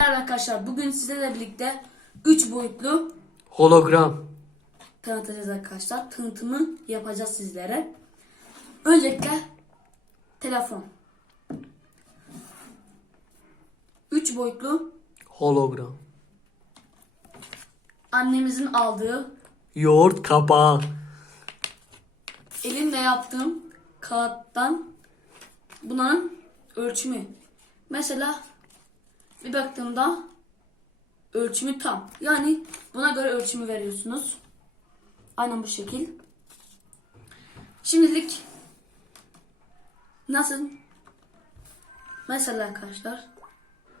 Merhaba arkadaşlar. Bugün sizlerle birlikte 3 boyutlu Hologram. tanıtacağız arkadaşlar. Tanıtımı yapacağız sizlere. Öncelikle telefon. 3 boyutlu Hologram. annemizin aldığı Yoğurt kapağı. elimle yaptığım kağıttan bunların ölçümü. Mesela bir baktığımda ölçümü tam. Yani buna göre ölçümü veriyorsunuz. Aynen bu şekil. Şimdilik nasıl? Mesela arkadaşlar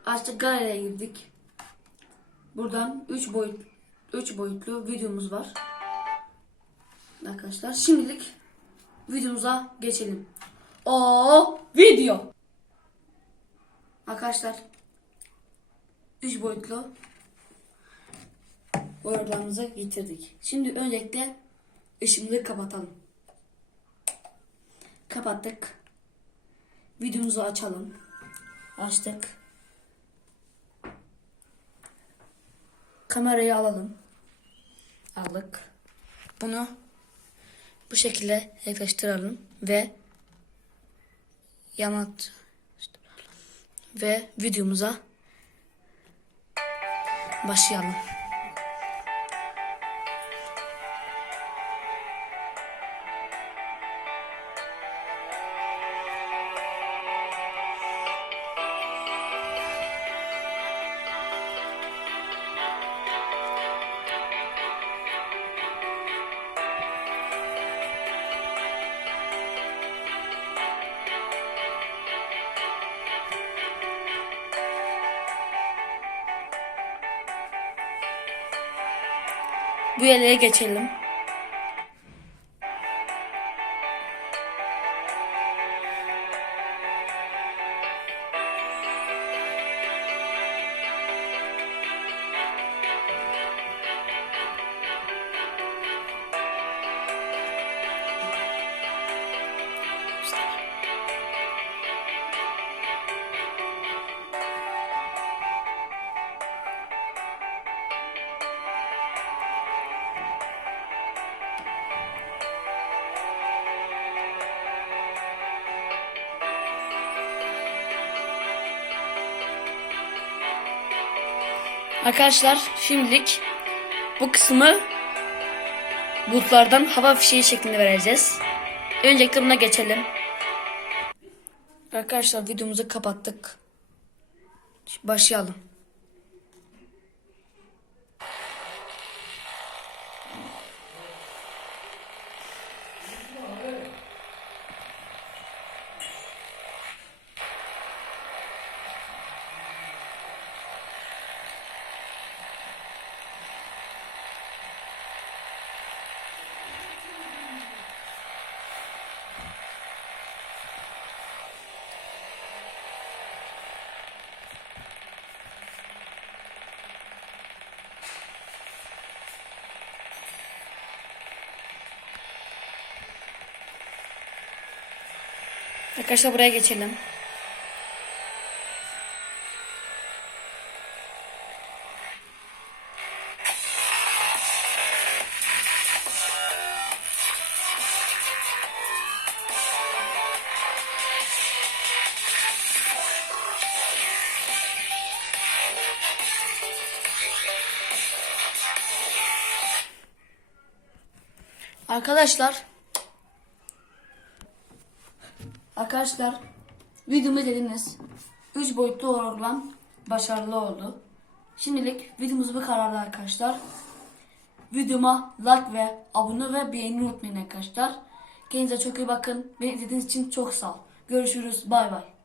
açtık galeriye girdik. Buradan 3 boyut 3 boyutlu videomuz var. Arkadaşlar şimdilik videomuza geçelim. O video. Arkadaşlar 3 boyutlu boyalarımızı getirdik. Şimdi öncelikle ışığımızı kapatalım. Kapattık. Videomuzu açalım. Açtık. Kamerayı alalım. Aldık. Bunu bu şekilde yaklaştıralım ve yamat ve videomuza başlayalım. Bu yeleğe geçelim. Arkadaşlar şimdilik bu kısmı bulutlardan hava fişeği şeklinde vereceğiz. Öncelikle buna geçelim. Arkadaşlar videomuzu kapattık. Şimdi başlayalım. Arkadaşlar buraya geçelim. Arkadaşlar Arkadaşlar videomu izlediniz. 3 boyutlu hologram başarılı oldu. Şimdilik videomuz bu kararlı arkadaşlar. Videoma like ve abone ve beğeni unutmayın arkadaşlar. Kendinize çok iyi bakın. Beni izlediğiniz için çok sağ ol. Görüşürüz. Bay bay.